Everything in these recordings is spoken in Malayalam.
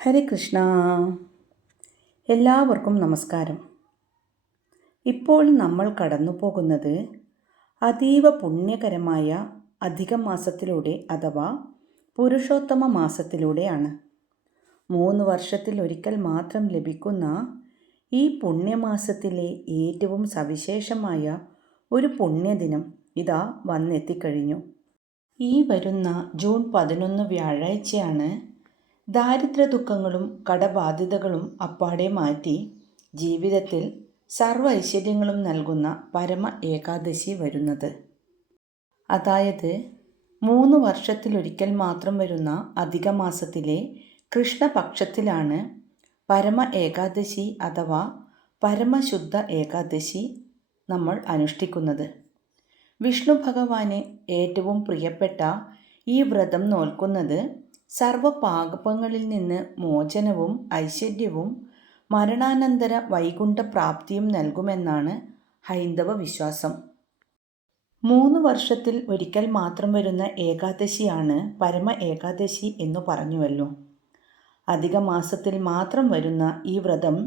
ഹരേ കൃഷ്ണ. എല്ലാവർക്കും നമസ്കാരം. ഇപ്പോൾ നമ്മൾ കടന്നു പോകുന്നത് അതീവ പുണ്യകരമായ അധിക മാസത്തിലൂടെ അഥവാ പുരുഷോത്തമ മാസത്തിലൂടെയാണ്. 3 വർഷത്തിൽ ഒരിക്കൽ മാത്രം ലഭിക്കുന്ന ഈ പുണ്യമാസത്തിലെ ഏറ്റവും സവിശേഷമായ ഒരു പുണ്യദിനം ഇതാ വന്നെത്തിക്കഴിഞ്ഞു. ഈ വരുന്ന ജൂൺ 11 വ്യാഴാഴ്ചയാണ് ദാരിദ്ര്യ ദുഃഖങ്ങളും കടബാധ്യതകളും അപ്പാടെ മാറ്റി ജീവിതത്തിൽ സർവ്വ ഐശ്വര്യങ്ങളും നൽകുന്ന പരമ ഏകാദശി വരുന്നത്. അതായത് 3 വർഷത്തിലൊരിക്കൽ മാത്രം വരുന്ന അധിക മാസത്തിലെ കൃഷ്ണപക്ഷത്തിലാണ് പരമ ഏകാദശി അഥവാ പരമശുദ്ധ ഏകാദശി നമ്മൾ അനുഷ്ഠിക്കുന്നത്. വിഷ്ണു ഭഗവാന് ഏറ്റവും പ്രിയപ്പെട്ട ഈ വ്രതം നോൽക്കുന്നത് സർവ പാപങ്ങളിൽ നിന്ന് മോചനവും ഐശ്വര്യവും മരണാനന്തര വൈകുണ്ഠപ്രാപ്തിയും നൽകുമെന്നാണ് ഹൈന്ദവ വിശ്വാസം. 3 വർഷത്തിൽ ഒരിക്കൽ മാത്രം വരുന്ന ഏകാദശിയാണ് പരമ ഏകാദശി എന്നു പറഞ്ഞുവല്ലോ. അധിക മാസത്തിൽ മാത്രം വരുന്ന ഈ വ്രതം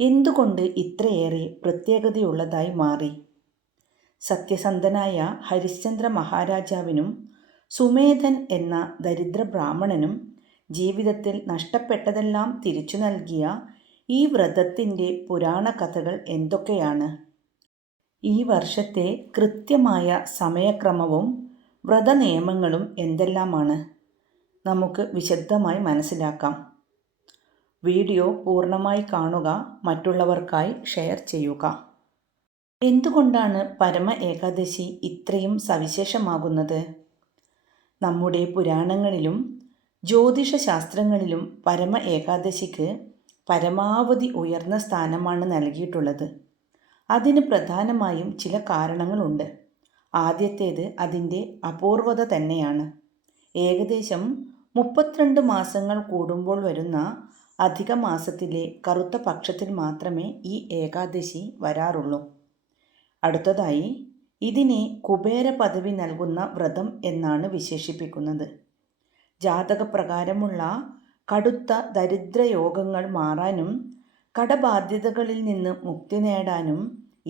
എന്തുകൊണ്ട് ഇത്രയേറെ പ്രത്യേകതയുള്ളതായി മാറി? സത്യസന്ധനായ ഹരിശ്ചന്ദ്ര മഹാരാജാവിനും സുമേധൻ എന്ന ദരിദ്ര ബ്രാഹ്മണനും ജീവിതത്തിൽ നഷ്ടപ്പെട്ടതെല്ലാം തിരിച്ചു നൽകിയ ഈ വ്രതത്തിൻ്റെ പുരാണ കഥകൾ എന്തൊക്കെയാണ്? ഈ വർഷത്തെ കൃത്യമായ സമയക്രമവും വ്രതനിയമങ്ങളും എന്തെല്ലാമാണ്? നമുക്ക് വിശദമായി മനസ്സിലാക്കാം. വീഡിയോ പൂർണ്ണമായി കാണുക, മറ്റുള്ളവർക്കായി ഷെയർ ചെയ്യുക. എന്തുകൊണ്ടാണ് പരമ ഏകാദശി ഇത്രയും സവിശേഷമാകുന്നത്? നമ്മുടെ പുരാണങ്ങളിലും ജ്യോതിഷശാസ്ത്രങ്ങളിലും പരമ ഏകാദശിക്ക് പരമാവധി ഉയർന്ന സ്ഥാനമാണ് നൽകിയിട്ടുള്ളത്. അതിന് പ്രധാനമായും ചില കാരണങ്ങളുണ്ട്. ആദ്യത്തേത് അതിൻ്റെ അപൂർവത തന്നെയാണ്. ഏകദേശം 32 മാസങ്ങൾ കൂടുമ്പോൾ വരുന്ന അധിക മാസത്തിലെ കറുത്ത പക്ഷത്തിൽ മാത്രമേ ഈ ഏകാദശി വരാറുള്ളൂ. അടുത്തതായി ഇതിനെ കുബേര പദവി നൽകുന്ന വ്രതം എന്നാണ് വിശേഷിപ്പിക്കുന്നത്. ജാതകപ്രകാരമുള്ള കടുത്ത ദരിദ്രയോഗങ്ങൾ മാറാനും കടബാധ്യതകളിൽ നിന്ന് മുക്തി നേടാനും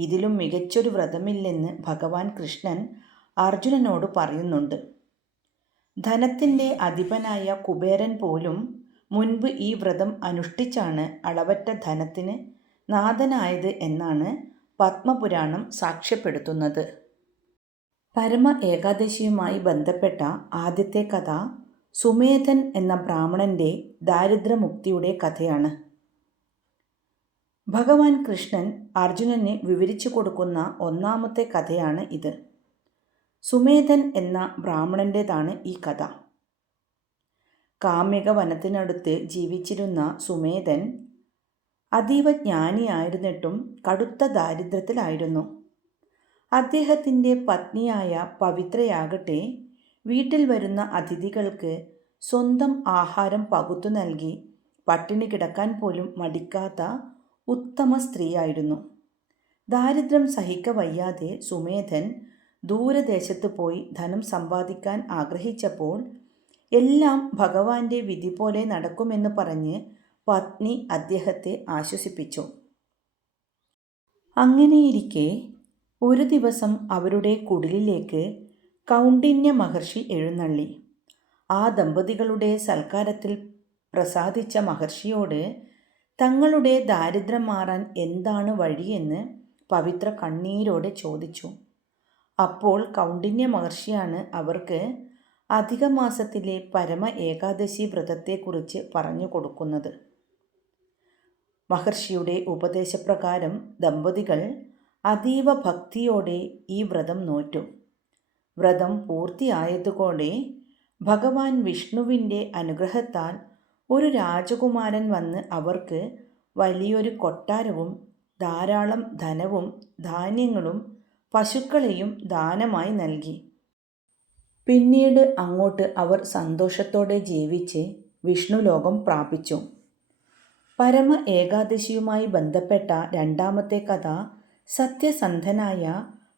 ഇതിലും മികച്ചൊരു വ്രതമില്ലെന്ന് ഭഗവാൻ കൃഷ്ണൻ അർജുനനോട് പറയുന്നുണ്ട്. ധനത്തിൻ്റെ അധിപനായ കുബേരൻ പോലും മുൻപ് ഈ വ്രതം അനുഷ്ഠിച്ചാണ് അളവറ്റ ധനത്തിന് നാഥനായത് എന്നാണ് പത്മപുരാണം സാക്ഷ്യപ്പെടുത്തുന്നത്. പരമ ഏകാദശിയുമായി ബന്ധപ്പെട്ട ആദ്യത്തെ കഥ സുമേധൻ എന്ന ബ്രാഹ്മണൻ്റെ ദാരിദ്ര്യമുക്തിയുടെ കഥയാണ്. ഭഗവാൻ കൃഷ്ണൻ അർജുനന് വിവരിച്ചു കൊടുക്കുന്ന ഒന്നാമത്തെ കഥയാണ് ഇത്. സുമേധൻ എന്ന ബ്രാഹ്മണൻ്റേതാണ് ഈ കഥ. കാമ്യക വനത്തിനടുത്ത് ജീവിച്ചിരുന്ന സുമേധൻ അതീവ ജ്ഞാനിയായിരുന്നിട്ടും കടുത്ത ദാരിദ്ര്യത്തിലായിരുന്നു. അദ്ദേഹത്തിൻ്റെ പത്നിയായ പവിത്രയാകട്ടെ വീട്ടിൽ വരുന്ന അതിഥികൾക്ക് സ്വന്തം ആഹാരം പകുത്തു നൽകി പട്ടിണി കിടക്കാൻ പോലും മടിക്കാത്ത ഉത്തമ സ്ത്രീയായിരുന്നു. ദാരിദ്ര്യം സഹിക്കവയ്യാതെ സുമേധൻ ദൂരദേശത്ത് പോയി ധനം സമ്പാദിക്കാൻ ആഗ്രഹിച്ചപ്പോൾ എല്ലാം ഭഗവാന്റെ വിധി പോലെ നടക്കുമെന്ന് പറഞ്ഞ് പത്നി അദ്ദേഹത്തെ ആശ്വസിപ്പിച്ചു. അങ്ങനെയിരിക്കെ ഒരു ദിവസം അവരുടെ കുടിലിലേക്ക് കൗണ്ഡിന്യ മഹർഷി എഴുന്നള്ളി. ആ ദമ്പതികളുടെ സൽക്കാരത്തിൽ പ്രസാദിച്ച മഹർഷിയോട് തങ്ങളുടെ ദാരിദ്ര്യം മാറാൻ എന്താണ് വഴിയെന്ന് പവിത്ര കണ്ണീരോടെ ചോദിച്ചു. അപ്പോൾ കൗണ്ഡിന്യ മഹർഷിയാണ് അവർക്ക് അധിക മാസത്തിലെ പരമ ഏകാദശി വ്രതത്തെക്കുറിച്ച് പറഞ്ഞു കൊടുക്കുന്നത്. മഹർഷിയുടെ ഉപദേശപ്രകാരം ദമ്പതികൾ അതീവ ഭക്തിയോടെ ഈ വ്രതം നോറ്റു. വ്രതം പൂർത്തിയായതോടെ ഭഗവാൻ വിഷ്ണുവിൻ്റെ അനുഗ്രഹത്താൽ ഒരു രാജകുമാരൻ വന്ന് അവർക്ക് വലിയൊരു കൊട്ടാരവും ധാരാളം ധനവും ധാന്യങ്ങളും പശുക്കളെയും ദാനമായി നൽകി. പിന്നീട് അങ്ങോട്ട് അവർ സന്തോഷത്തോടെ ജീവിച്ച് വിഷ്ണുലോകം പ്രാപിച്ചു. പരമ ഏകാദശിയുമായി ബന്ധപ്പെട്ട രണ്ടാമത്തെ കഥ സത്യസന്ധനായ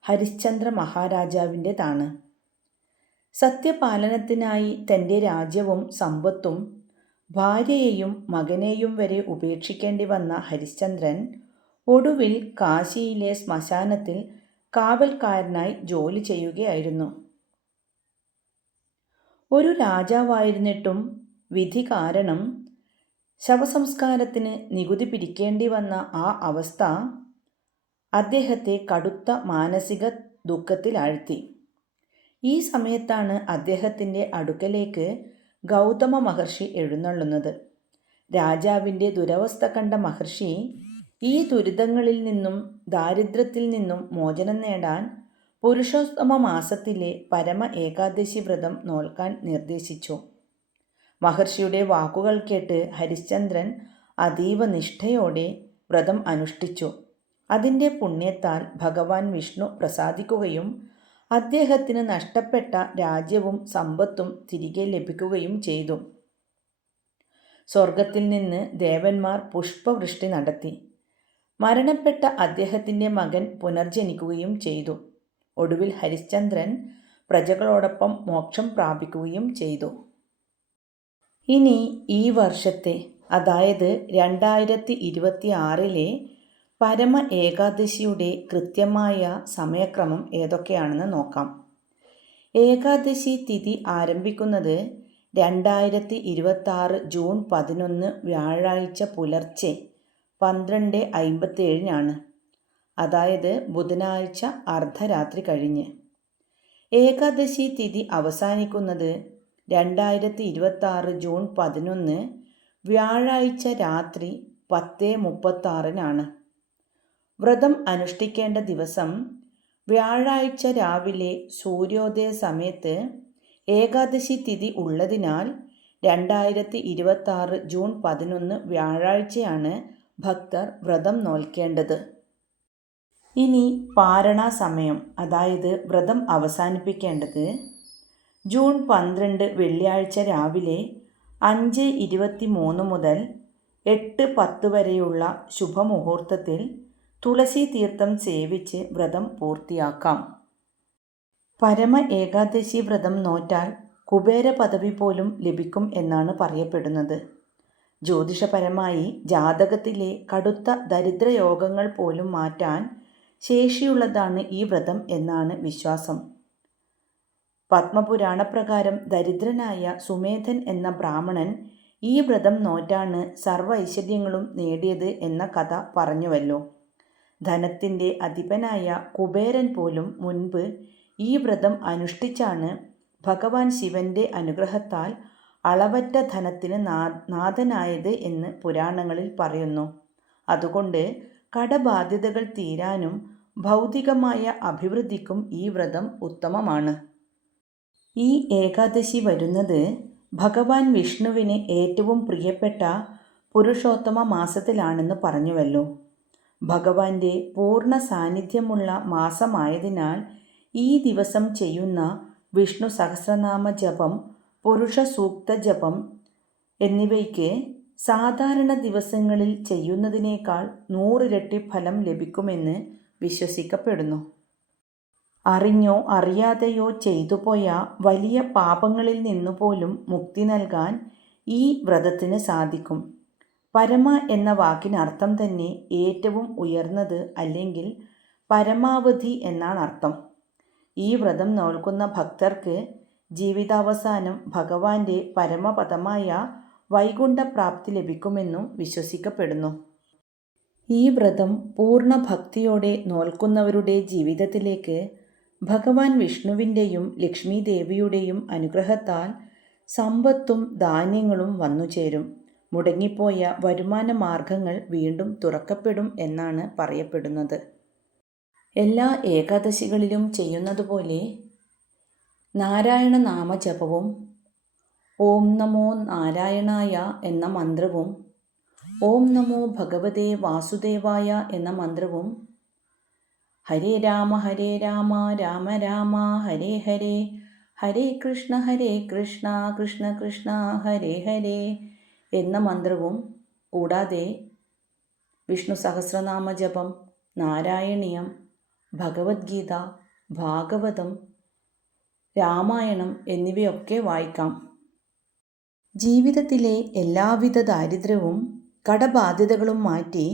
ഹരിശ്ചന്ദ്ര മഹാരാജാവിൻ്റെതാണ്. സത്യപാലനത്തിനായി തൻ്റെ രാജ്യവും സമ്പത്തും ഭാര്യയെയും മകനെയും വരെ ഉപേക്ഷിക്കേണ്ടി വന്ന ഹരിശ്ചന്ദ്രൻ ഒടുവിൽ കാശിയിലെ ശ്മശാനത്തിൽ കാവൽക്കാരനായി ജോലി ചെയ്യുകയായിരുന്നു. ഒരു രാജാവായിരുന്നിട്ടും വിധി കാരണം ശവസംസ്കാരത്തിന് നികുതി പിരിക്കേണ്ടി വന്ന ആ അവസ്ഥ അദ്ദേഹത്തെ കടുത്ത മാനസിക ദുഃഖത്തിലാഴ്ത്തി. ഈ സമയത്താണ് അദ്ദേഹത്തിൻ്റെ അടുക്കലേക്ക് ഗൗതമ മഹർഷി എഴുന്നള്ളുന്നത്. രാജാവിൻ്റെ ദുരവസ്ഥ കണ്ട മഹർഷി ഈ ദുരിതങ്ങളിൽ നിന്നും ദാരിദ്ര്യത്തിൽ നിന്നും മോചനം നേടാൻ പുരുഷോത്തമ മാസത്തിലെ പരമ ഏകാദശി വ്രതം നോൽക്കാൻ നിർദ്ദേശിച്ചു. മഹർഷിയുടെ വാക്കുകൾ കേട്ട് ഹരിശ്ചന്ദ്രൻ അതീവ നിഷ്ഠയോടെ വ്രതം അനുഷ്ഠിച്ചു. അതിൻ്റെ പുണ്യത്താൽ ഭഗവാൻ വിഷ്ണു പ്രസാദിക്കുകയും അദ്ദേഹത്തിന് നഷ്ടപ്പെട്ട രാജ്യവും സമ്പത്തും തിരികെ ലഭിക്കുകയും ചെയ്തു. സ്വർഗത്തിൽ നിന്ന് ദേവന്മാർ പുഷ്പവൃഷ്ടി നടത്തി. മരണപ്പെട്ട അദ്ദേഹത്തിൻ്റെ മകൻ പുനർജനിക്കുകയും ചെയ്തു. ഒടുവിൽ ഹരിശ്ചന്ദ്രൻ പ്രജകളോടൊപ്പം മോക്ഷം പ്രാപിക്കുകയും ചെയ്തു. ഇനി ഈ വർഷത്തെ, അതായത് 2026 പരമ ഏകാദശിയുടെ കൃത്യമായ സമയക്രമം ഏതൊക്കെയാണെന്ന് നോക്കാം. ഏകാദശി തിഥി ആരംഭിക്കുന്നത് 2026 ജൂൺ 11 വ്യാഴാഴ്ച പുലർച്ചെ 12:57 അതായത് ബുധനാഴ്ച അർദ്ധരാത്രി കഴിഞ്ഞ്. ഏകാദശി തിഥി അവസാനിക്കുന്നത് 2026 ജൂൺ 11 വ്യാഴാഴ്ച രാത്രി 10:36 വ്രതം അനുഷ്ഠിക്കേണ്ട ദിവസം വ്യാഴാഴ്ച രാവിലെ സൂര്യോദയ സമയത്ത് ഏകാദശി തിഥി ഉള്ളതിനാൽ 2026 ജൂൺ 11 വ്യാഴാഴ്ചയാണ് ഭക്തർ വ്രതം നോൽക്കേണ്ടത്. ഇനി പാരണ സമയം, അതായത് വ്രതം അവസാനിപ്പിക്കേണ്ടത് ജൂൺ 12 വെള്ളിയാഴ്ച രാവിലെ 5:23 മുതൽ 8:10 വരെയുള്ള ശുഭമുഹൂർത്തത്തിൽ തുളസി തീർത്ഥം സേവിച്ച് വ്രതം പൂർത്തിയാക്കാം. പരമ ഏകാദശി വ്രതം നോറ്റാൽ കുബേര പദവി പോലും ലഭിക്കും എന്നാണ് പറയപ്പെടുന്നത്. ജ്യോതിഷപരമായി ജാതകത്തിലെ കടുത്ത ദരിദ്രയോഗങ്ങൾ പോലും മാറ്റാൻ ശേഷിയുള്ളതാണ് ഈ വ്രതം എന്നാണ് വിശ്വാസം. പത്മപുരാണപ്രകാരം ദരിദ്രനായ സുമേധൻ എന്ന ബ്രാഹ്മണൻ ഈ വ്രതം നോറ്റാണ് സർവ്വ ഐശ്വര്യങ്ങളും നേടിയത് എന്ന കഥ പറഞ്ഞുവല്ലോ. ധനത്തിൻ്റെ അധിപനായ കുബേരൻ പോലും മുൻപ് ഈ വ്രതം അനുഷ്ഠിച്ചാണ് ഭഗവാൻ ശിവൻ്റെ അനുഗ്രഹത്താൽ അളവറ്റ ധനത്തിന് നാഥനായത് എന്ന് പുരാണങ്ങളിൽ പറയുന്നു. അതുകൊണ്ട് കടബാധ്യതകൾ തീരാനും ഭൗതികമായ അഭിവൃദ്ധിക്കും ഈ വ്രതം ഉത്തമമാണ്. ഈ ഏകാദശി വരുന്നത് ഭഗവാൻ വിഷ്ണുവിന് ഏറ്റവും പ്രിയപ്പെട്ട പുരുഷോത്തമ മാസത്തിലാണെന്ന് പറഞ്ഞുവല്ലോ. ഭഗവാന്റെ പൂർണ്ണ സാന്നിധ്യമുള്ള മാസമായതിനാൽ ഈ ദിവസം ചെയ്യുന്ന വിഷ്ണു സഹസ്രനാമ ജപം, പുരുഷ സൂക്ത ജപം എന്നിവയ്ക്ക് സാധാരണ ദിവസങ്ങളിൽ ചെയ്യുന്നതിനേക്കാൾ 100 ഇരട്ടി ഫലം ലഭിക്കുമെന്ന് വിശ്വസിക്കപ്പെടുന്നു. അറിഞ്ഞോ അറിയാതെയോ ചെയ്തുപോയ വലിയ പാപങ്ങളിൽ നിന്നുപോലും മുക്തി നൽകാൻ ഈ വ്രതത്തിന് സാധിക്കും. പരമ എന്ന വാക്കിനർത്ഥം തന്നെ ഏറ്റവും ഉയർന്നത് അല്ലെങ്കിൽ പരമാവധി എന്നാണ് അർത്ഥം. ഈ വ്രതം നോൽക്കുന്ന ഭക്തർക്ക് ജീവിതാവസാനം ഭഗവാന്റെ പരമപദമായ വൈകുണ്ഠപ്രാപ്തി ലഭിക്കുമെന്നും വിശ്വസിക്കപ്പെടുന്നു. ഈ വ്രതം പൂർണ്ണ ഭക്തിയോടെ നോൽക്കുന്നവരുടെ ജീവിതത്തിലേക്ക് ഭഗവാൻ വിഷ്ണുവിൻ്റെയും ലക്ഷ്മി ദേവിയുടെയും അനുഗ്രഹത്താൽ സമ്പത്തും ധാന്യങ്ങളും വന്നുചേരും. മുടങ്ങിപ്പോയ വരുമാന മാർഗങ്ങൾ വീണ്ടും തുറക്കപ്പെടും എന്നാണ് പറയപ്പെടുന്നത്. എല്ലാ ഏകാദശികളിലും ചെയ്യുന്നതുപോലെ നാരായണ നാമജപവും ഓം നമോ നാരായണായ എന്ന മന്ത്രവും ഓം നമോ ഭഗവതേ വാസുദേവായ എന്ന മന്ത്രവും ഹരേ രാമ രാമ രാമ ഹരേ ഹരേ, ഹരേ കൃഷ്ണ കൃഷ്ണ കൃഷ്ണ ഹരേ ഹരേ എന്ന മന്ത്രവും കൂടാതെ വിഷ്ണു സഹസ്രനാമ ജപം, നാരായണീയം, ഭഗവത്ഗീത, ഭാഗവതം, രാമായണം എന്നിവയൊക്കെ വായിക്കാം. ജീവിതത്തിലെ എല്ലാവിധ ദാരിദ്ര്യവും കടബാധ്യതകളും മാറ്റി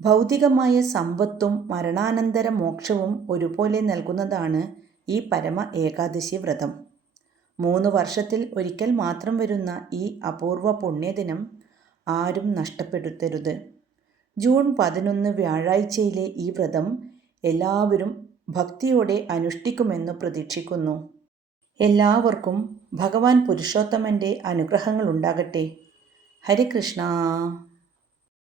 ഭൗതികമായ സമ്പത്തും മരണാനന്തര മോക്ഷവും ഒരുപോലെ നൽകുന്നതാണ് ഈ പരമ ഏകാദശി വ്രതം. 3 വർഷത്തിൽ ഒരിക്കൽ മാത്രം വരുന്ന ഈ അപൂർവ പുണ്യദിനം ആരും നഷ്ടപ്പെടുത്തരുത്. ജൂൺ 11 വ്യാഴാഴ്ചയിലെ ഈ വ്രതം എല്ലാവരും ഭക്തിയോടെ അനുഷ്ഠിക്കുമെന്ന് പ്രതീക്ഷിക്കുന്നു. എല്ലാവർക്കും ഭഗവാൻ പുരുഷോത്തമൻ്റെ അനുഗ്രഹങ്ങൾ ഉണ്ടാകട്ടെ. ഹരേ കൃഷ്ണ.